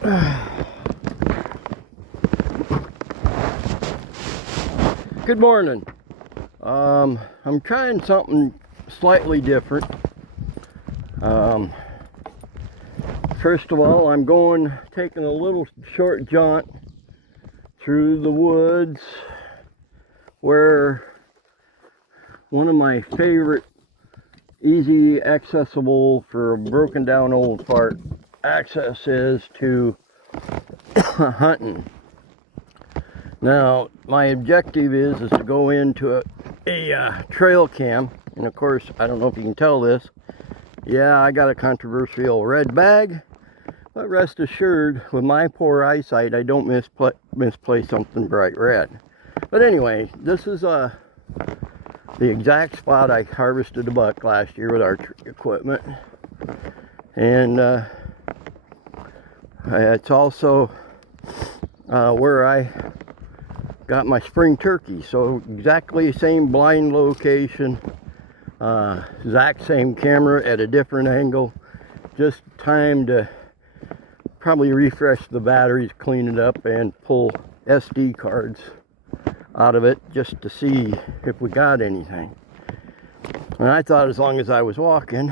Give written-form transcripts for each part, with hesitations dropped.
Good morning. I'm trying something slightly different. First of all, I'm taking a little short jaunt through the woods where one of my favorite easy accessible for a broken down old fart access is to hunting. Now, my objective is to go into a trail cam, and of course, I don't know if you can tell this. Yeah, I got a controversial red bag, but rest assured, with my poor eyesight, I don't misplace something bright red. But anyway, this is the exact spot I harvested a buck last year with archery equipment, and it's also where I got my spring turkey. So exactly the same blind location, exact same camera at a different angle. Just time to probably refresh the batteries, clean it up, and pull SD cards out of it just to see if we got anything. And I thought as long as I was walking,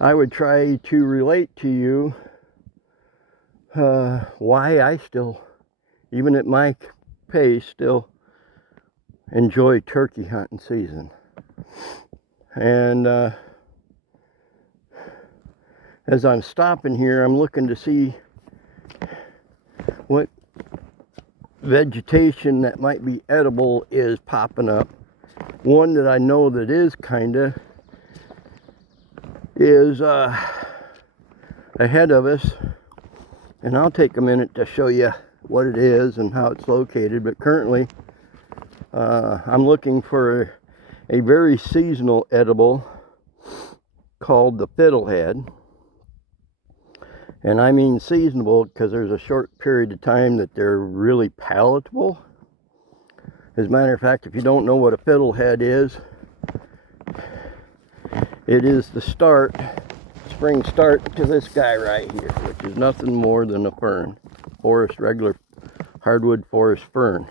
I would try to relate to you why I still, even at my pace, still enjoy turkey hunting season. And as I'm stopping here, I'm looking to see what vegetation that might be edible is popping up. One that I know that is ahead of us, and I'll take a minute to show you what it is and how it's located. But currently I'm looking for a very seasonal edible called the fiddlehead. And I mean seasonable because there's a short period of time that they're really palatable. As a matter of fact, if you don't know what a fiddlehead is, it is the spring start to this guy right here, which is nothing more than a fern. Regular hardwood forest fern.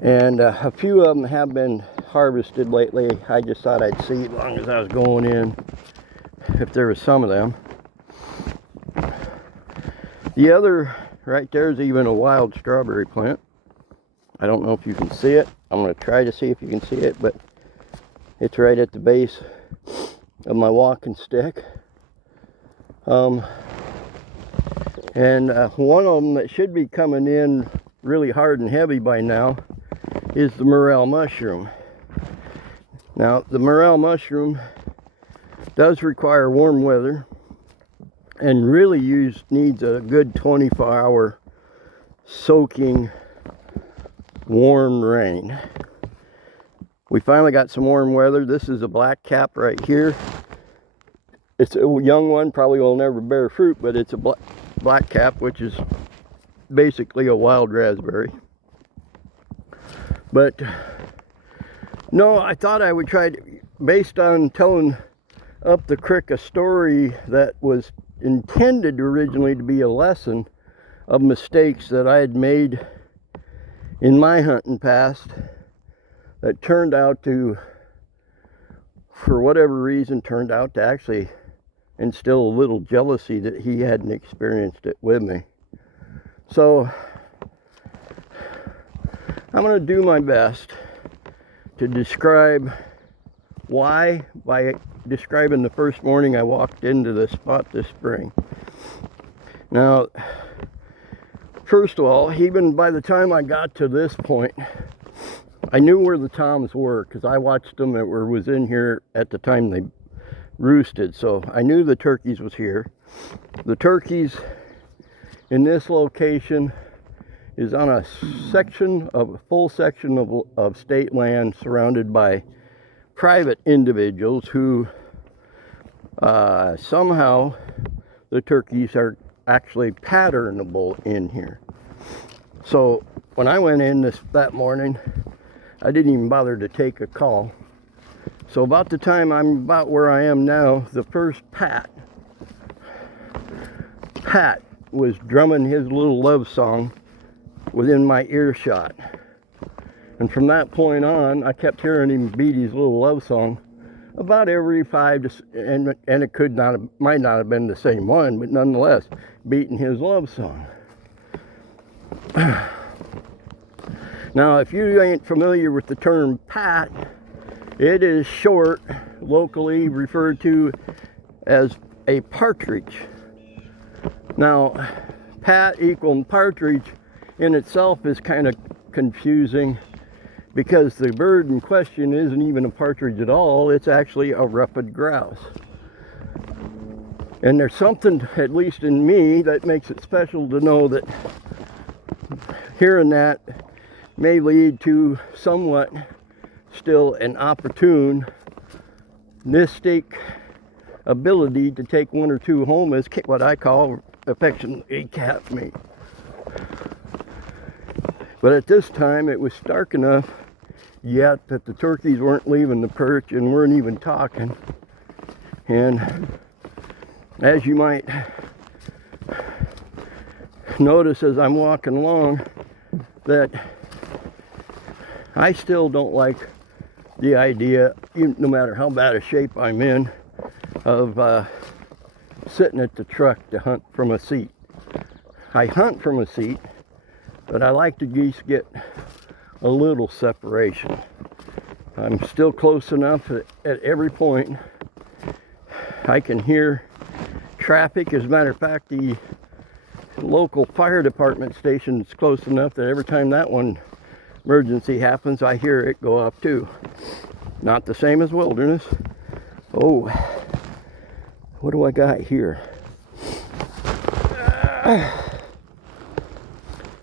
And a few of them have been harvested lately. I just thought I'd see, as long as I was going in, if there was some of them. The other right there is even a wild strawberry plant. I don't know if you can see it. I'm going to try to see if you can see it, but it's right at the base of my walking stick. And one of them that should be coming in really hard and heavy by now is the morel mushroom. Now, the morel mushroom does require warm weather and really needs a good 24-hour soaking warm rain. We finally got some warm weather. This is a black cap right here. It's a young one, probably will never bear fruit, but it's a black cap, which is basically a wild raspberry. But no, I thought I would try to, based on telling up the creek a story that was intended originally to be a lesson of mistakes that I had made in my hunting past, that turned out to, for whatever reason, turned out to actually instill a little jealousy that he hadn't experienced it with me. So I'm going to do my best to describe why by describing the first morning I walked into this spot this spring. Now, first of all, even by the time I got to this point, I knew where the toms were because I watched them or was in here at the time they roosted. So I knew the turkeys was here. The turkeys in this location is on a full section of state land surrounded by private individuals who somehow the turkeys are actually patternable in here. So when I went in that morning, I didn't even bother to take a call. So about the time I'm about where I am now, the first pat Pat was drumming his little love song within my earshot. And from that point on, I kept hearing him beat his little love song about every and it might not have been the same one, but nonetheless, beating his love song. Now, if you ain't familiar with the term Pat, it is short, locally referred to as a partridge. Now, Pat equal partridge in itself is kind of confusing, because the bird in question isn't even a partridge at all. It's actually a ruffed grouse. And there's something, at least in me, that makes it special to know that hearing that may lead to somewhat still an opportunistic ability to take one or two home as what I call affectionately cat meat. But at this time it was stark enough yet that the turkeys weren't leaving the perch and weren't even talking. And as you might notice as I'm walking along, that I still don't like the idea, no matter how bad a shape I'm in, of sitting at the truck to hunt from a seat. I hunt from a seat, but I like the geese get a little separation. I'm still close enough at every point. I can hear traffic. As a matter of fact, the local fire department station is close enough that every time that one emergency happens, I hear it go up too. Not the same as wilderness. Oh, what do I got here?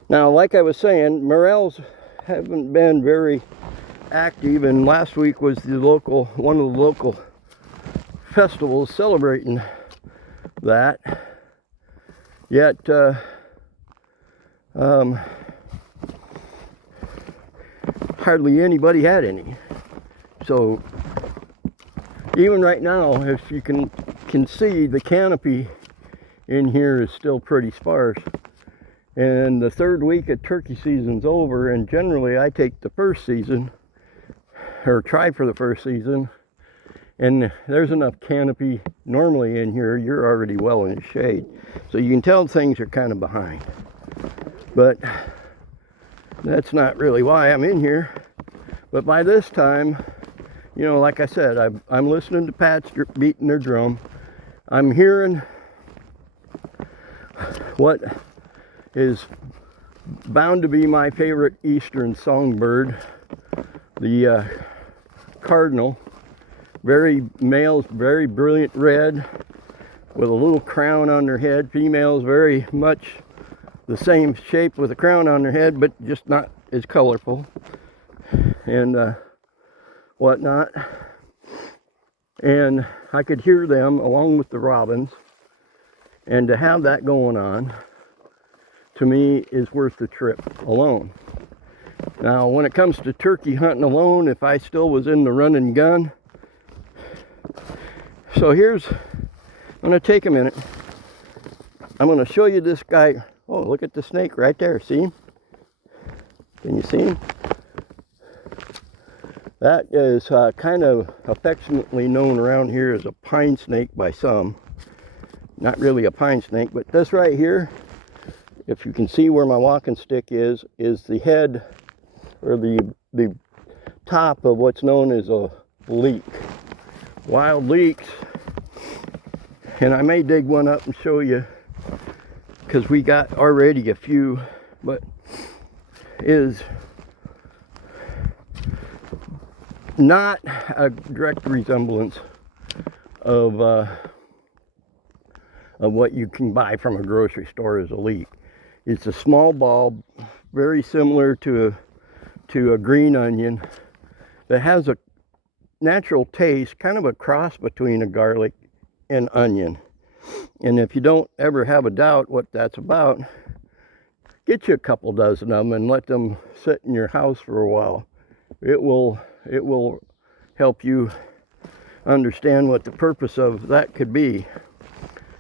Now, like I was saying, morels haven't been very active, and last week was one of the local festivals celebrating that. Yet, hardly anybody had any. So even right now, if you can see, the canopy in here is still pretty sparse. And the third week of turkey season's over, and generally I take the first season, or try for the first season, and there's enough canopy normally in here, you're already well in the shade. So you can tell things are kind of behind. But that's not really why I'm in here. But by this time, you know, like I said, I'm listening to Pats beating their drum. I'm hearing what is bound to be my favorite eastern songbird, the cardinal. Males very brilliant red with a little crown on their head. Females very much the same shape with a crown on their head, but just not as colorful and whatnot. And I could hear them along with the robins, and to have that going on, to me, is worth the trip alone. Now, when it comes to turkey hunting alone, if I still was in the run and gun, so I'm going to take a minute. I'm going to show you this guy. Oh, look at the snake right there. See him? Can you see him? That is kind of affectionately known around here as a pine snake by some. Not really a pine snake, but this right here, if you can see where my walking stick is the head, or the top of what's known as a leek. Wild leeks. And I may dig one up and show you, because we got already a few, but is not a direct resemblance of what you can buy from a grocery store as a leek. It's a small bulb, very similar to a green onion, that has a natural taste, kind of a cross between a garlic and onion. And if you don't ever have a doubt what that's about, get you a couple dozen of them and let them sit in your house for a while. It will help you understand what the purpose of that could be.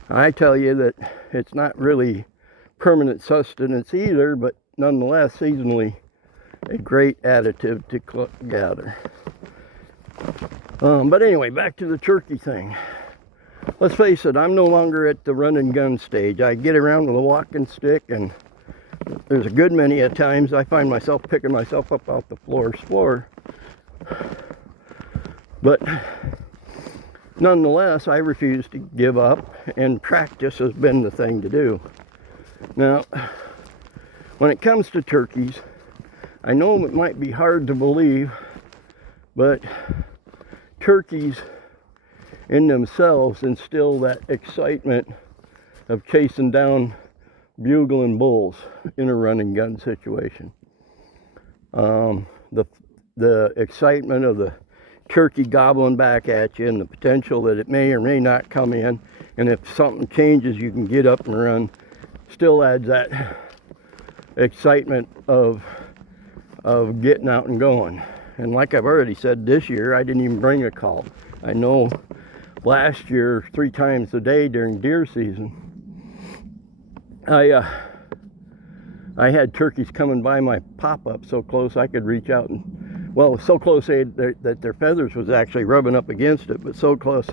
I tell you that it's not really permanent sustenance either, but nonetheless seasonally a great additive to gather. But anyway, back to the turkey thing. Let's face it, I'm no longer at the run and gun stage. I get around with a walking stick, and there's a good many at times I find myself picking myself up off the floor. But nonetheless, I refuse to give up, and practice has been the thing to do. Now, when it comes to turkeys, I know it might be hard to believe, but turkeys in themselves instill that excitement of chasing down bugling bulls in a run and gun situation. The excitement of the turkey gobbling back at you, and the potential that it may or may not come in, and if something changes you can get up and run, still adds that excitement of getting out and going. And like I've already said, this year I didn't even bring a call. I know last year 3 times a day during deer season I had turkeys coming by my pop-up so close I could reach out and, well, so close that their feathers was actually rubbing up against it, but so close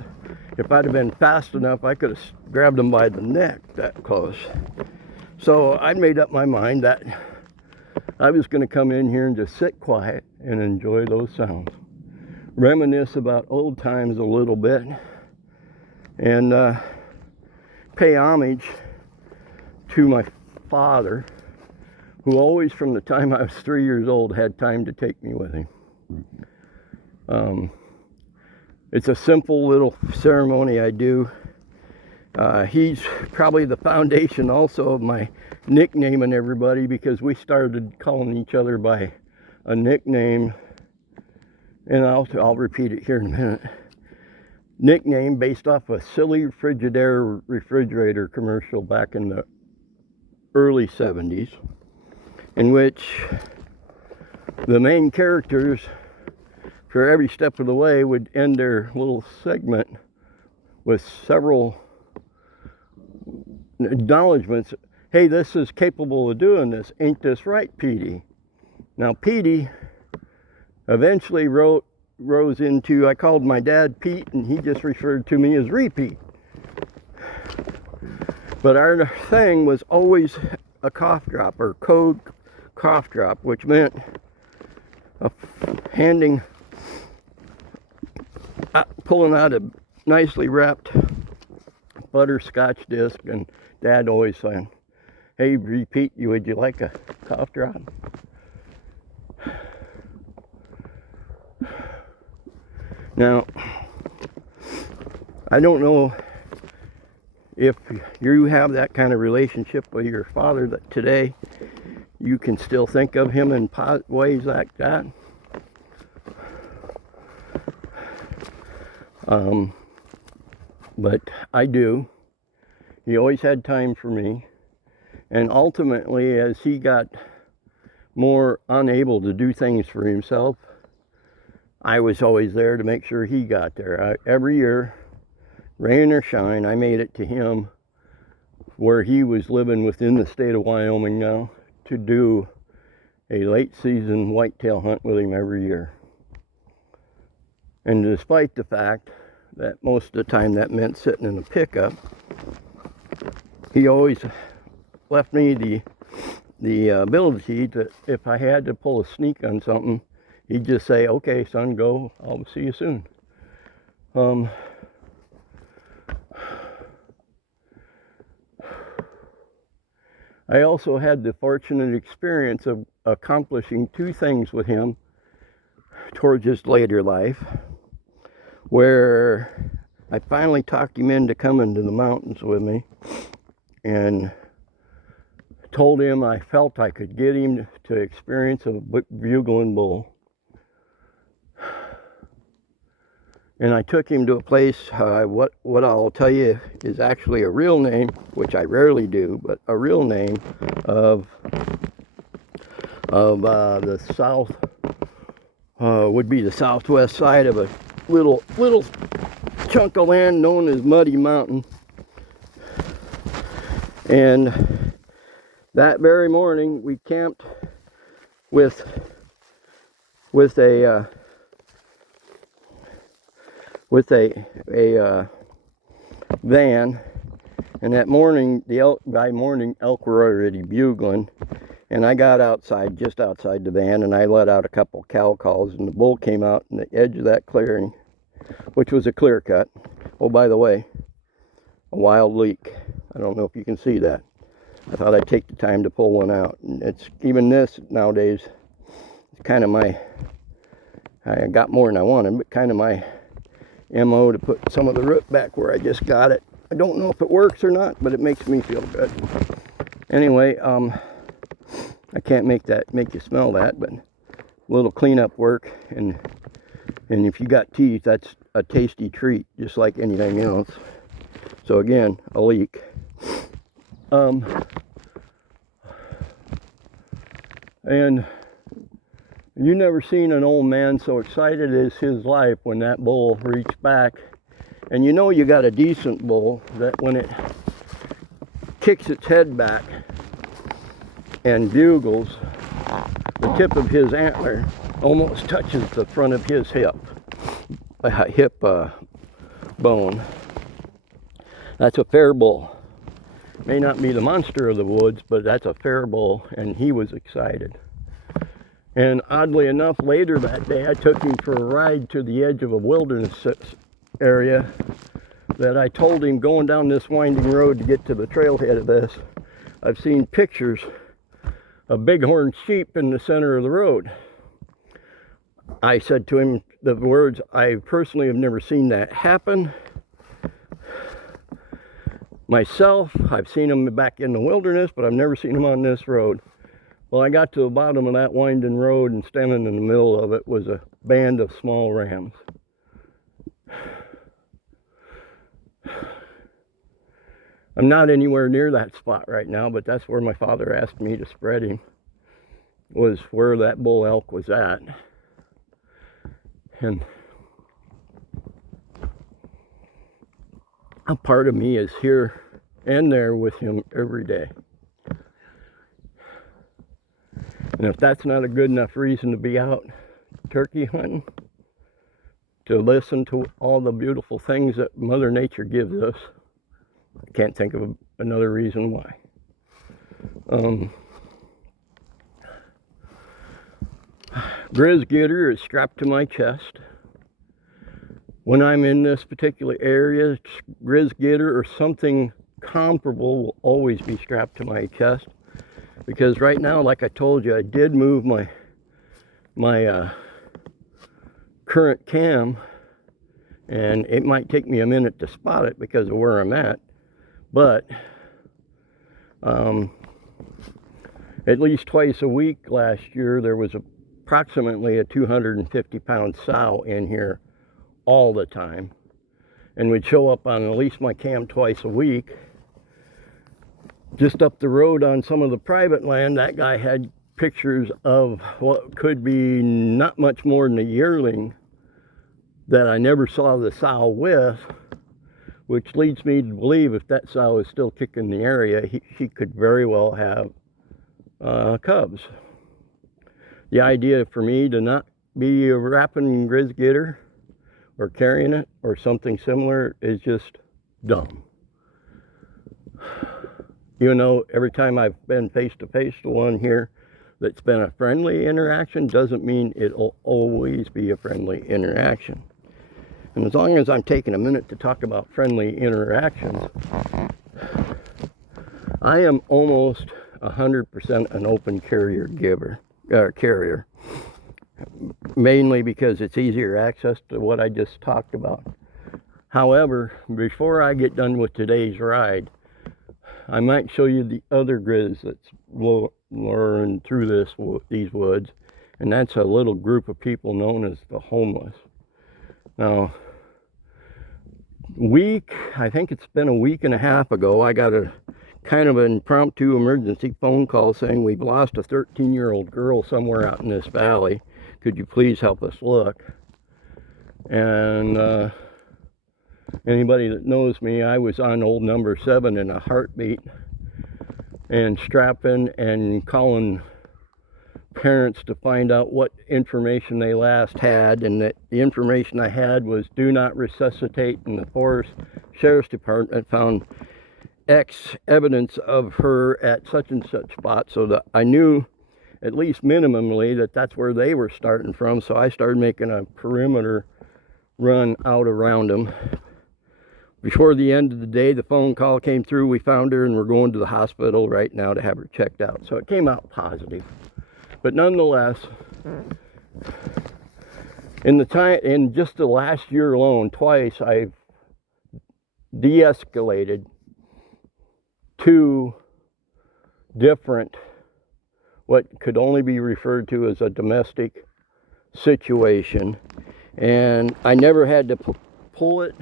if I'd have been fast enough I could have grabbed them by the neck that close. So I made up my mind that I was going to come in here and just sit quiet and enjoy those sounds, reminisce about old times a little bit, and pay homage to my father, who always from the time I was 3 years old had time to take me with him. It's a simple little ceremony I do. He's probably the foundation also of my nicknaming everybody, because we started calling each other by a nickname, and I'll repeat it here in a minute. Nickname based off a silly Frigidaire refrigerator commercial back in the early 70s, in which the main characters for every step of the way would end their little segment with several acknowledgments. Hey, this is capable of doing this. Ain't this right, Petey? Now, Petey eventually rose into, I called my dad Pete, and he just referred to me as Repeat. But our thing was always a cough drop, or code cough drop, which meant pulling out a nicely wrapped butterscotch disc, and Dad always saying, "Hey, Repeat, would you like a cough drop?" Now, I don't know if you have that kind of relationship with your father that today you can still think of him in ways like that. But I do. He always had time for me. And ultimately, as he got more unable to do things for himself, I was always there to make sure he got there. Every year, rain or shine, I made it to him where he was living within the state of Wyoming now to do a late season whitetail hunt with him every year. And despite the fact that most of the time that meant sitting in a pickup, he always left me the ability that if I had to pull a sneak on something, he'd just say, "Okay, son, go. I'll see you soon." I also had the fortunate experience of accomplishing 2 things with him towards his later life, where I finally talked him into coming to the mountains with me, and told him I felt I could get him to experience a bugling bull. And I took him to a place, what I'll tell you is actually a real name, which I rarely do, but a real name of the south, would be the southwest side of a little chunk of land known as Muddy Mountain. And that very morning we camped with a van, and that morning by morning elk were already bugling, and I got outside, just outside the van, and I let out a couple cow calls, and the bull came out in the edge of that clearing, which was a clear cut. Oh, by the way, a wild leek. I don't know if you can see that. I thought I'd take the time to pull one out. And it's even this nowadays, it's kind of my, I got more than I wanted, but kind of my MO to put some of the root back where I just got it. I don't know if it works or not, but it makes me feel good. Anyway, I can't make you smell that, but a little cleanup work, and if you got teeth, that's a tasty treat, just like anything else. So again, a leek. And you never seen an old man so excited as his life when that bull reached back. And you know you got a decent bull that when it kicks its head back and bugles, the tip of his antler almost touches the front of his hip bone. That's a fair bull. May not be the monster of the woods, but that's a fair bull, and he was excited. And oddly enough, later that day, I took him for a ride to the edge of a wilderness area that I told him, going down this winding road to get to the trailhead of this, I've seen pictures of bighorn sheep in the center of the road. I said to him the words, I personally have never seen that happen myself. I've seen them back in the wilderness, but I've never seen them on this road. Well, I got to the bottom of that winding road, and standing in the middle of it was a band of small rams. I'm not anywhere near that spot right now, but that's where my father asked me to spread him, was where that bull elk was at. And a part of me is here and there with him every day. And if that's not a good enough reason to be out turkey hunting, to listen to all the beautiful things that Mother Nature gives us, I can't think of another reason why. Grizz Getter is strapped to my chest. When I'm in this particular area, Grizz Getter or something comparable will always be strapped to my chest. Because right now, like I told you, I did move my current cam, and it might take me a minute to spot it because of where I'm at. But at least twice a week last year, there was approximately a 250-pound sow in here all the time, and would show up on at least my cam twice a week. Just up the road on some of the private land, that guy had pictures of what could be not much more than a yearling that I never saw the sow with, which leads me to believe if that sow is still kicking the area, she could very well have cubs. The idea for me to not be wrapping Grizz Getter or carrying it or something similar is just dumb. You know, every time I've been face to face to one here that's been a friendly interaction doesn't mean it'll always be a friendly interaction. And as long as I'm taking a minute to talk about friendly interactions, I am almost 100% an open carrier carrier. Mainly because it's easier access to what I just talked about. However, before I get done with today's ride, I might show you the other Grizz that's luring through these woods, and that's a little group of people known as the homeless. Now, I think it's been a week and a half ago, I got a kind of an impromptu emergency phone call saying we've lost a 13-year-old girl somewhere out in this valley. Could you please help us look? And anybody that knows me, I was on old number 7 in a heartbeat and strapping and calling parents to find out what information they last had, and that the information I had was do not resuscitate, and the Forest Sheriff's Department found X evidence of her at such and such spot, so that I knew at least minimally that that's where they were starting from. So I started making a perimeter run out around them. Before the end of the day, the phone call came through. We found her and we're going to the hospital right now to have her checked out. So it came out positive. But nonetheless, in just the last year alone, twice I've de-escalated 2 different, what could only be referred to as a domestic situation, and I never had to pull it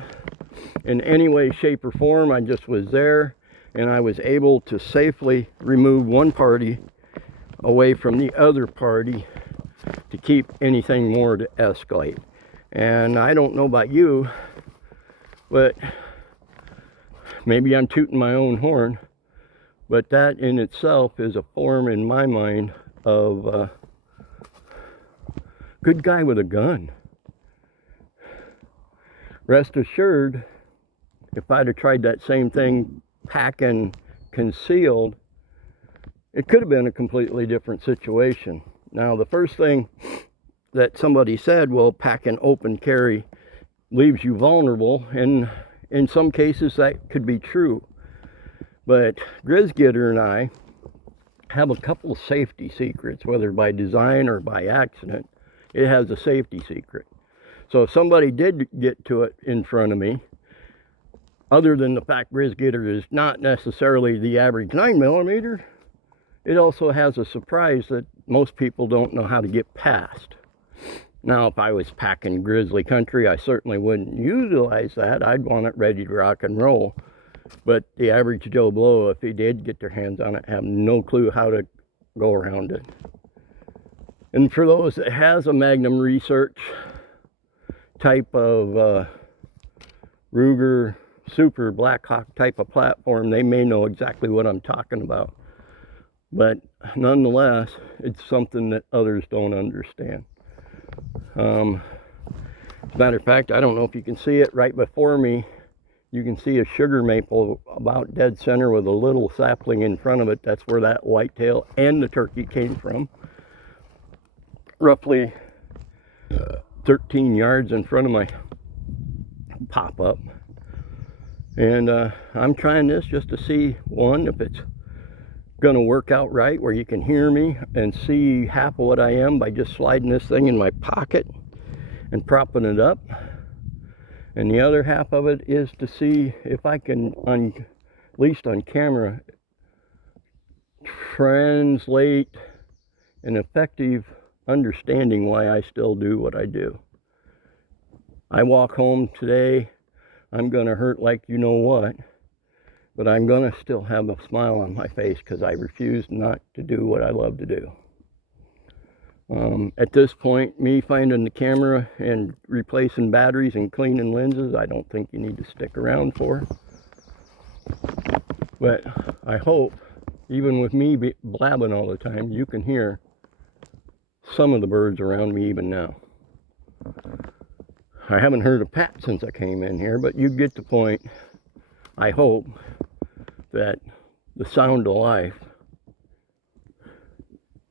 in any way, shape, or form. I just was there, and I was able to safely remove one party away from the other party to keep anything more to escalate. And I don't know about you, but maybe I'm tooting my own horn, but that in itself is a form in my mind of good guy with a gun. Rest assured, if I'd have tried that same thing packing concealed, it could have been a completely different situation. Now, the first thing that somebody said, well, packing open carry leaves you vulnerable, and in some cases that could be true. But Grizzgitter and I have a couple of safety secrets, whether by design or by accident. It has a safety secret. So if somebody did get to it in front of me, other than the fact Grizzgitter is not necessarily the average 9mm, it also has a surprise that most people don't know how to get past. Now, if I was packing grizzly country, I certainly wouldn't utilize that. I'd want it ready to rock and roll. But the average Joe Blow, if he did get their hands on it, have no clue how to go around it. And for those that has a Magnum Research type of Ruger Super Blackhawk type of platform, they may know exactly what I'm talking about. But nonetheless, it's something that others don't understand. As a matter of fact, I don't know if you can see it right before me. You can see a sugar maple about dead center with a little sapling in front of it. That's where that whitetail and the turkey came from. Roughly 13 yards in front of my pop-up. And I'm trying this just to see, one, if it's going to work out right, where you can hear me and see half of what I am by just sliding this thing in my pocket and propping it up. And the other half of it is to see if I can, at least on camera, translate an effective understanding why I still do what I do. I walk home today, I'm going to hurt like you know what, but I'm going to still have a smile on my face because I refuse not to do what I love to do. At this point, me finding the camera and replacing batteries and cleaning lenses, I don't think you need to stick around for. But I hope, even with me blabbing all the time, you can hear some of the birds around me even now. I haven't heard a pat since I came in here, but you get the point. I hope that the sound of life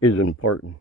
is important.